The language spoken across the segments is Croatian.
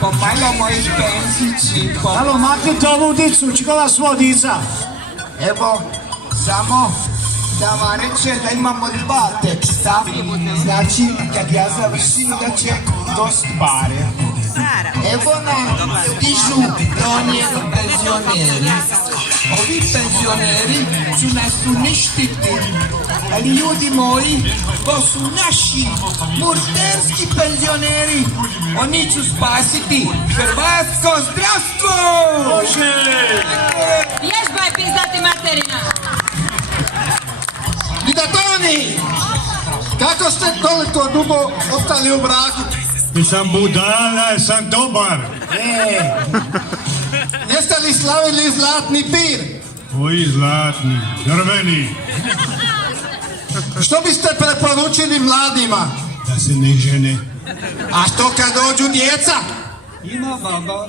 pomalo mojih penzići. Alo, maknite ovu dicu, čekala svo dica. Evo, samo da vam reče da imamo dva teksta. Znači, kad ja završim da će dost pare. Evo nam stižu donijeli penzioneri. Ovi penzioneri su nas uništiti. Ali ljudi moji, to su naši murterski penzioneri. Oni će spasiti hrvatsko zdravstvo! Vježbaj, pizdati materina! Vidatoni! Kako ste toliko dugo ostali u braku? Nisam budala, sam dobar. Jeste li slavili zlatni pir? Koji zlatni, drveni, Što biste preporučili mladima? da se ne žene. A što kad dođu djeca? Ima baba.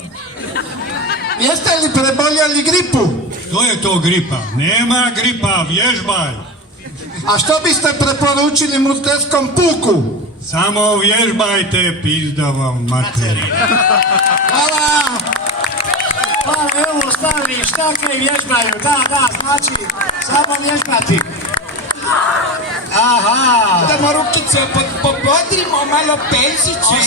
Jeste li preboljeli gripu? Što je to gripa? Nema gripa, vježbaj. A što biste preporučili murterskom puku? Samo vježbajte, pizda vam materi. Hvala! Pa evo, stari, štake vježbaju, da, znači, samo vježbati. Aha! Idemo rukice, podrimo malo penziće.